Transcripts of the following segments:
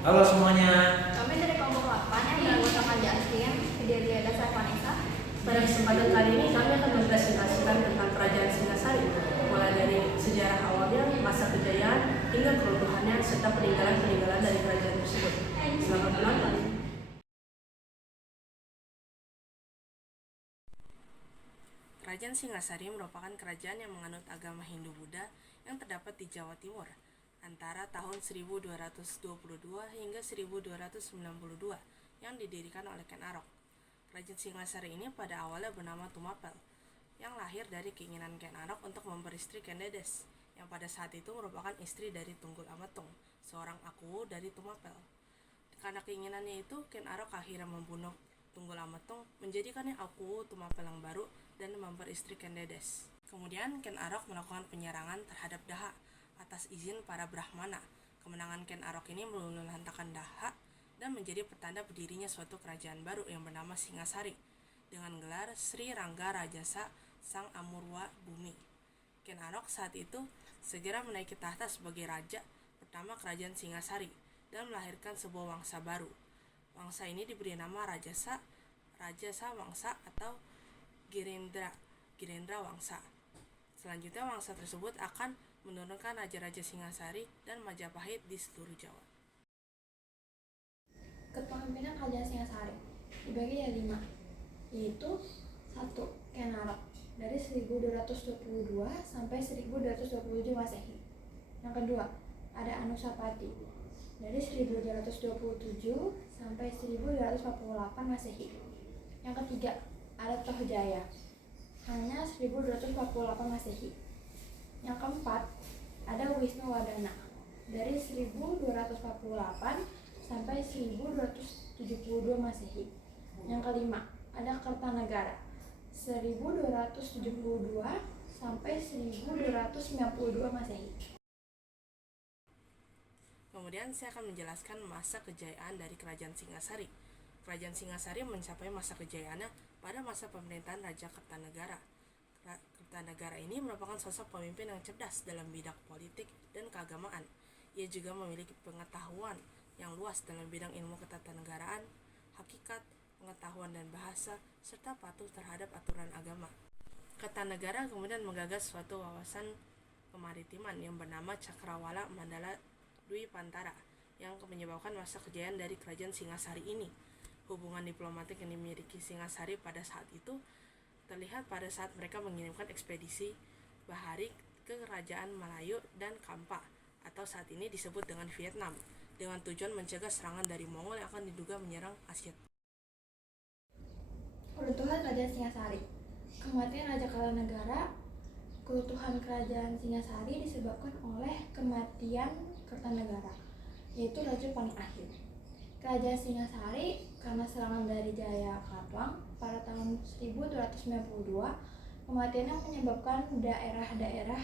Halo semuanya. Kami dari kelompok 8 yang beranggotakan Justin, Fidelia, dan saya Vanessa. Pada kesempatan kali ini kami akan mempresentasikan tentang Kerajaan Singasari, mulai dari sejarah awalnya, masa kejayaan, hingga keruntuhannya, serta peninggalan-peninggalan dari kerajaan tersebut. Selamat menonton! Kerajaan Singasari merupakan kerajaan yang menganut agama Hindu-Buddha yang terdapat di Jawa Timur antara tahun 1222 hingga 1292 yang didirikan oleh Ken Arok. Kerajaan Singasari ini pada awalnya bernama Tumapel, yang lahir dari keinginan Ken Arok untuk memperistri Ken Dedes, yang pada saat itu merupakan istri dari Tunggul Ametung, seorang aku dari Tumapel. Karena keinginannya itu, Ken Arok akhirnya membunuh Tunggul Ametung, menjadikannya aku Tumapel yang baru dan memperistri Ken Dedes. Kemudian Ken Arok melakukan penyerangan terhadap Daha atas izin para Brahmana. Kemenangan Ken Arok ini meluluhlantakkan Daha dan menjadi pertanda berdirinya suatu kerajaan baru yang bernama Singasari dengan gelar Sri Rangga Rajasa Sang Amurwa Bumi. Ken Arok saat itu segera menaiki tahta sebagai raja pertama kerajaan Singasari dan melahirkan sebuah wangsa baru. Wangsa ini diberi nama Rajasa Wangsa atau Girendra Wangsa. Selanjutnya wangsa tersebut akan menurunkan raja-raja Singasari dan Majapahit di seluruh Jawa. Kepemimpinan Kerajaan Singasari dibagi jadi 5, yaitu 1. Ken Arok dari 1222 sampai 1227 Masehi. Yang kedua, ada Anusapati dari 1227 sampai 1248 Masehi. Yang ketiga, ada Tohjaya hanya 1248 Masehi. Yang keempat, ada Wisnuwardana dari 1248 sampai 1272 Masehi. Yang kelima, ada Kertanegara 1272 sampai 1292 Masehi. Kemudian saya akan menjelaskan masa kejayaan dari Kerajaan Singasari. Kerajaan Singasari mencapai masa kejayaannya pada masa pemerintahan Raja Kertanegara. Kertanegara ini merupakan sosok pemimpin yang cerdas dalam bidang politik dan keagamaan. Ia juga memiliki pengetahuan yang luas dalam bidang ilmu ketatanegaraan, hakikat, pengetahuan dan bahasa, serta patuh terhadap aturan agama. Kertanegara kemudian menggagas suatu wawasan kemaritiman yang bernama Cakrawala Mandala Dwi Pantara yang menyebabkan masa kejayaan dari kerajaan Singasari ini. Hubungan diplomatik yang dimiliki Singasari pada saat itu terlihat pada saat mereka mengirimkan ekspedisi bahari ke kerajaan Melayu dan Kampa atau saat ini disebut dengan Vietnam dengan tujuan mencegah serangan dari Mongol yang akan diduga menyerang Asia. Keruntuhan Kerajaan Singasari. Kematian Raja Kertanegara. Keruntuhan Kerajaan Singasari disebabkan oleh kematian Kertanegara, yaitu raja paling akhir. Kerajaan Singasari karena serangan dari Jaya Katuang pada tahun 1292, kematiannya menyebabkan daerah-daerah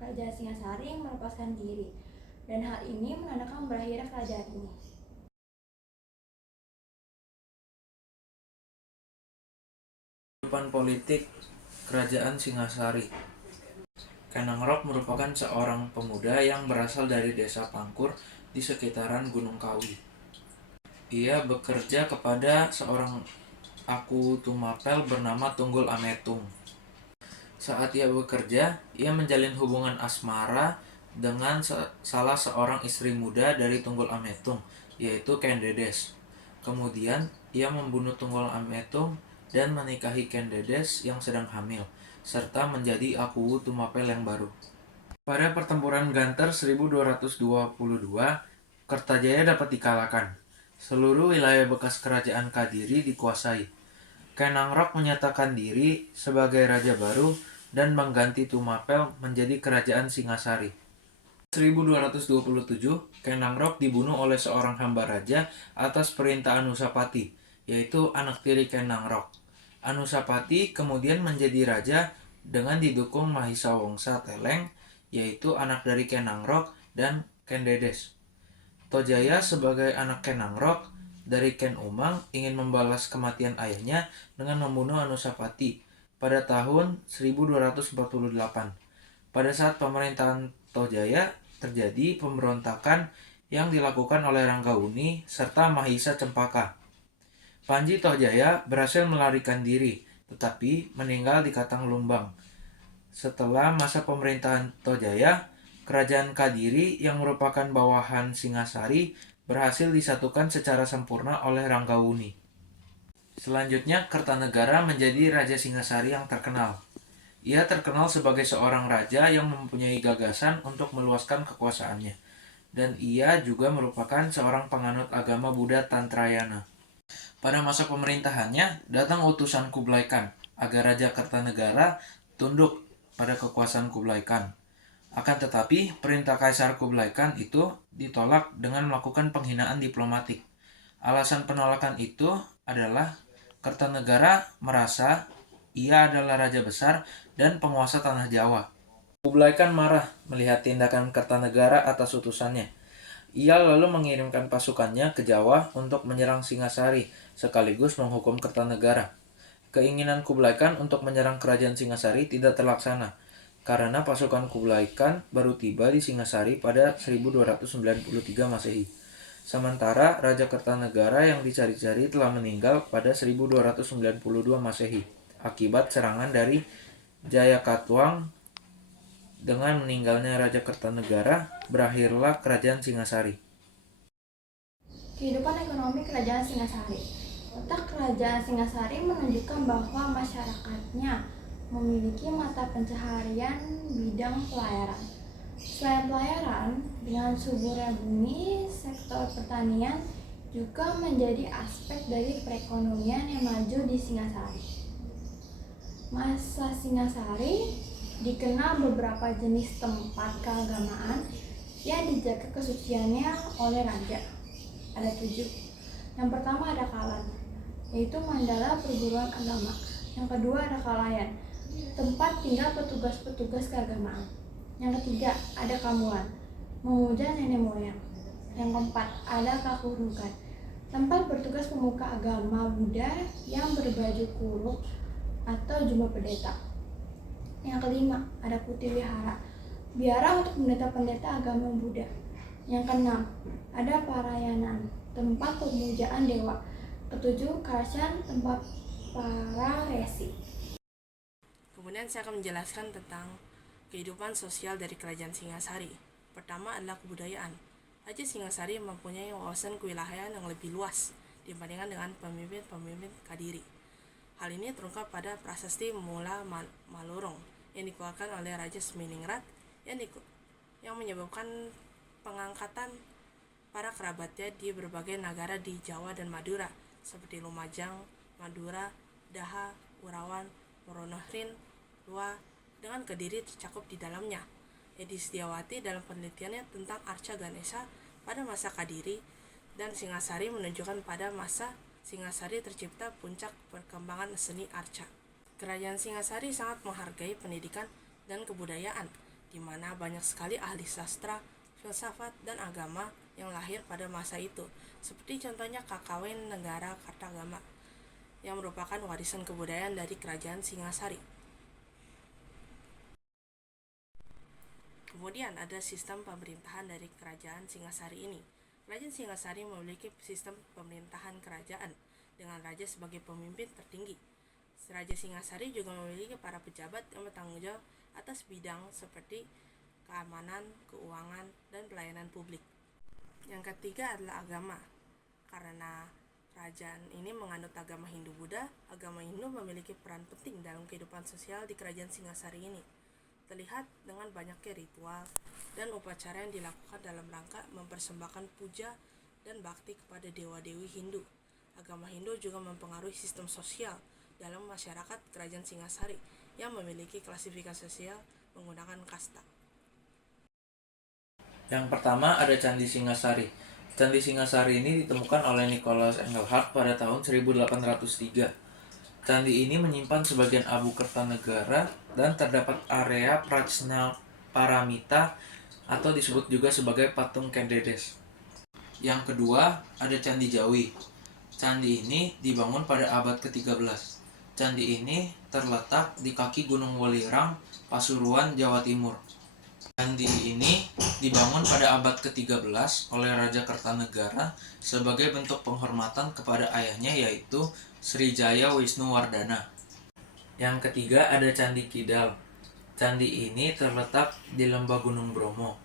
Kerajaan Singasari yang melepaskan diri, dan hal ini menandakan berakhirnya kerajaan ini. Kehidupan politik Kerajaan Singasari. Ken Arok merupakan seorang pemuda yang berasal dari desa Pangkur di sekitaran Gunung Kawi. Ia bekerja kepada seorang aku Tumapel bernama Tunggul Ametung. Saat ia bekerja, ia menjalin hubungan asmara dengan salah seorang istri muda dari Tunggul Ametung, yaitu Ken Dedes. Kemudian, ia membunuh Tunggul Ametung dan menikahi Ken Dedes yang sedang hamil, serta menjadi aku Tumapel yang baru. Pada pertempuran Ganter 1222, Kertajaya dapat dikalahkan. Seluruh wilayah bekas kerajaan Kadiri dikuasai. Ken Arok menyatakan diri sebagai raja baru dan mengganti Tumapel menjadi kerajaan Singasari. 1227, Ken Arok dibunuh oleh seorang hamba raja atas perintah Anusapati, yaitu anak tiri Ken Arok. Anusapati kemudian menjadi raja dengan didukung Mahisa Wongsa Teleng, yaitu anak dari Ken Arok dan Ken Dedes. Tojaya sebagai anak Ken Arok dari Ken Umang ingin membalas kematian ayahnya dengan membunuh Anusapati pada tahun 1248. Pada saat pemerintahan Tojaya terjadi pemberontakan yang dilakukan oleh Ranggauni serta Mahisa Cempaka. Panji Tohjaya berhasil melarikan diri, tetapi meninggal di Katanglumbang. Setelah masa pemerintahan Tohjaya, kerajaan Kadiri yang merupakan bawahan Singasari berhasil disatukan secara sempurna oleh Ranggauni. Selanjutnya, Kertanegara menjadi Raja Singasari yang terkenal. Ia terkenal sebagai seorang raja yang mempunyai gagasan untuk meluaskan kekuasaannya, dan ia juga merupakan seorang penganut agama Buddha Tantrayana. Pada masa pemerintahannya, datang utusan Kublai Khan agar Raja Kertanegara tunduk pada kekuasaan Kublai Khan. Akan tetapi, perintah Kaisar Kublai Khan itu ditolak dengan melakukan penghinaan diplomatik. Alasan penolakan itu adalah Kertanegara merasa ia adalah raja besar dan penguasa tanah Jawa. Kublai Khan marah melihat tindakan Kertanegara atas utusannya. Ia lalu mengirimkan pasukannya ke Jawa untuk menyerang Singasari, sekaligus menghukum Kertanegara. Keinginan Kublai Khan untuk menyerang kerajaan Singasari tidak terlaksana, karena pasukan Kublai Khan baru tiba di Singasari pada 1293 Masehi. Sementara Raja Kertanegara yang dicari-cari telah meninggal pada 1292 Masehi akibat serangan dari Jayakatwang. Dengan meninggalnya Raja Kertanegara, berakhirlah Kerajaan Singasari. Kehidupan ekonomi Kerajaan Singasari. Letak Kerajaan Singasari menunjukkan bahwa masyarakatnya memiliki mata pencaharian bidang pelayaran. Selain pelayaran, dengan suburnya bumi, sektor pertanian juga menjadi aspek dari perekonomian yang maju di Singasari. Masa Singasari dikenal beberapa jenis tempat keagamaan yang dijaga kesuciannya oleh raja. Ada 7. Yang pertama ada Kalan, yaitu mandala perguruan agama. Yang kedua ada Kalayan, tempat tinggal petugas-petugas keagamaan. Yang ketiga ada Kamuan, memuja nenek moyang. Yang keempat ada Kakurukan, tempat bertugas pemuka agama Buddha yang berbaju kuruk atau jubah pendeta. Yang kelima ada Putih Wihara, biara untuk pendeta-pendeta agama Buddha. Yang keenam ada Parayanan, tempat pemujaan dewa. Ketujuh Karshan, tempat para resi. Kemudian saya akan menjelaskan tentang kehidupan sosial dari Kerajaan Singasari. Pertama adalah kebudayaan. Raja Singasari mempunyai wawasan kewilayahan yang lebih luas dibandingkan dengan pemimpin-pemimpin Kadiri. Hal ini terungkap pada prasasti Mula Malurung yang dikeluarkan oleh Raja Seminingrat yang menyebabkan pengangkatan para kerabatnya di berbagai negara di Jawa dan Madura seperti Lumajang, Madura, Daha, Urawan, Moronohrin, Lua, dengan Kediri tercakup di dalamnya. Edi Setiawati dalam penelitiannya tentang Arca Ganesha pada masa Kadiri dan Singasari menunjukkan pada masa Singasari tercipta puncak perkembangan seni arca. Kerajaan Singasari sangat menghargai pendidikan dan kebudayaan, di mana banyak sekali ahli sastra, filsafat, dan agama yang lahir pada masa itu, seperti contohnya Kakawin Negara Kartagama, yang merupakan warisan kebudayaan dari Kerajaan Singasari. Kemudian ada sistem pemerintahan dari Kerajaan Singasari ini. Kerajaan Singasari memiliki sistem pemerintahan kerajaan dengan raja sebagai pemimpin tertinggi. Raja Singasari juga memiliki para pejabat yang bertanggung jawab atas bidang seperti keamanan, keuangan, dan pelayanan publik. Yang ketiga adalah agama. Karena kerajaan ini menganut agama Hindu-Buddha, agama Hindu memiliki peran penting dalam kehidupan sosial di Kerajaan Singasari ini. Terlihat dengan banyaknya ritual dan upacara yang dilakukan dalam rangka mempersembahkan puja dan bakti kepada dewa-dewi Hindu. Agama Hindu juga mempengaruhi sistem sosial dalam masyarakat Kerajaan Singasari yang memiliki klasifikasi sosial menggunakan kasta. Yang pertama ada Candi Singasari. Candi Singasari ini ditemukan oleh Nicholas Engelhart pada tahun 1803. Candi ini menyimpan sebagian abu Kertanegara dan terdapat area Prajna Paramita atau disebut juga sebagai patung Kendedes. Yang kedua ada Candi Jawi. Candi ini dibangun pada abad ke-13. Candi ini terletak di kaki Gunung Welirang, Pasuruan, Jawa Timur. Candi ini dibangun pada abad ke-13 oleh Raja Kertanegara sebagai bentuk penghormatan kepada ayahnya yaitu Srijaya Wisnuwardana. Yang ketiga ada Candi Kidal. Candi ini terletak di lembah Gunung Bromo.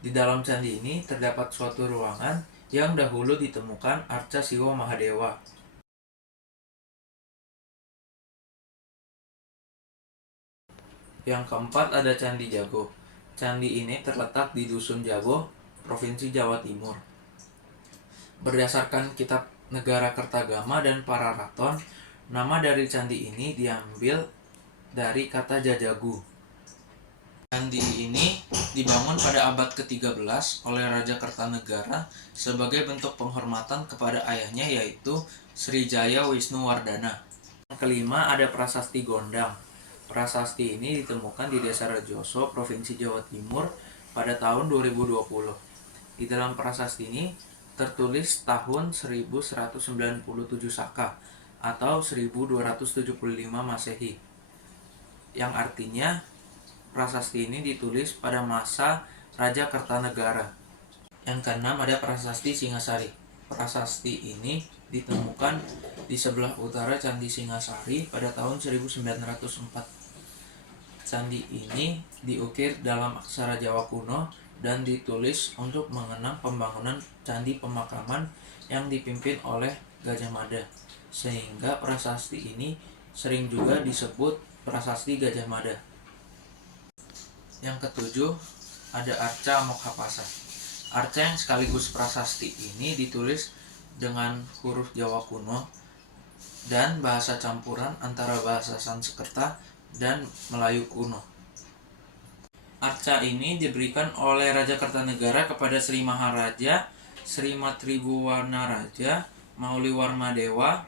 Di dalam candi ini terdapat suatu ruangan yang dahulu ditemukan arca Siwa Mahadewa. Yang keempat ada Candi Jago. Candi ini terletak di Dusun Jago, Provinsi Jawa Timur. Berdasarkan kitab Negara Kertagama dan Pararaton, nama dari candi ini diambil dari kata Jajagu. Candi ini dibangun pada abad ke-13 oleh Raja Kertanegara sebagai bentuk penghormatan kepada ayahnya yaitu Srijaya Wisnuwardana. Yang kelima ada Prasasti Gondang. Prasasti ini ditemukan di Desa Rejoso, Provinsi Jawa Timur pada tahun 2020. Di dalam prasasti ini tertulis tahun 1197 Saka atau 1275 Masehi. Yang artinya prasasti ini ditulis pada masa Raja Kertanegara. Yang keenam ada Prasasti Singasari. Prasasti ini ditemukan di sebelah utara Candi Singasari pada tahun 1904. Candi ini diukir dalam aksara Jawa kuno dan ditulis untuk mengenang pembangunan Candi Pemakaman yang dipimpin oleh Gajah Mada, sehingga prasasti ini sering juga disebut Prasasti Gajah Mada. Yang ketujuh ada Arca Mokhapasa. Arca yang sekaligus prasasti ini ditulis dengan huruf Jawa kuno dan bahasa campuran antara bahasa Sanskerta dan Melayu kuno. Arca ini diberikan oleh Raja Kertanegara kepada Sri Maharaja, Sri Matribuwana-raja, Mauliwarmadewa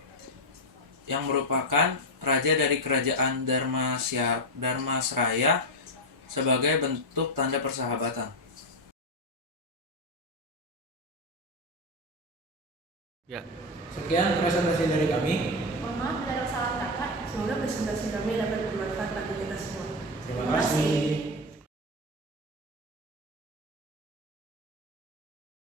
yang merupakan raja dari kerajaan Dharmasraya sebagai bentuk tanda persahabatan. Ya, sekian presentasi dari kami. Mohon maaf dari salah kata, semoga presentasi kami dapat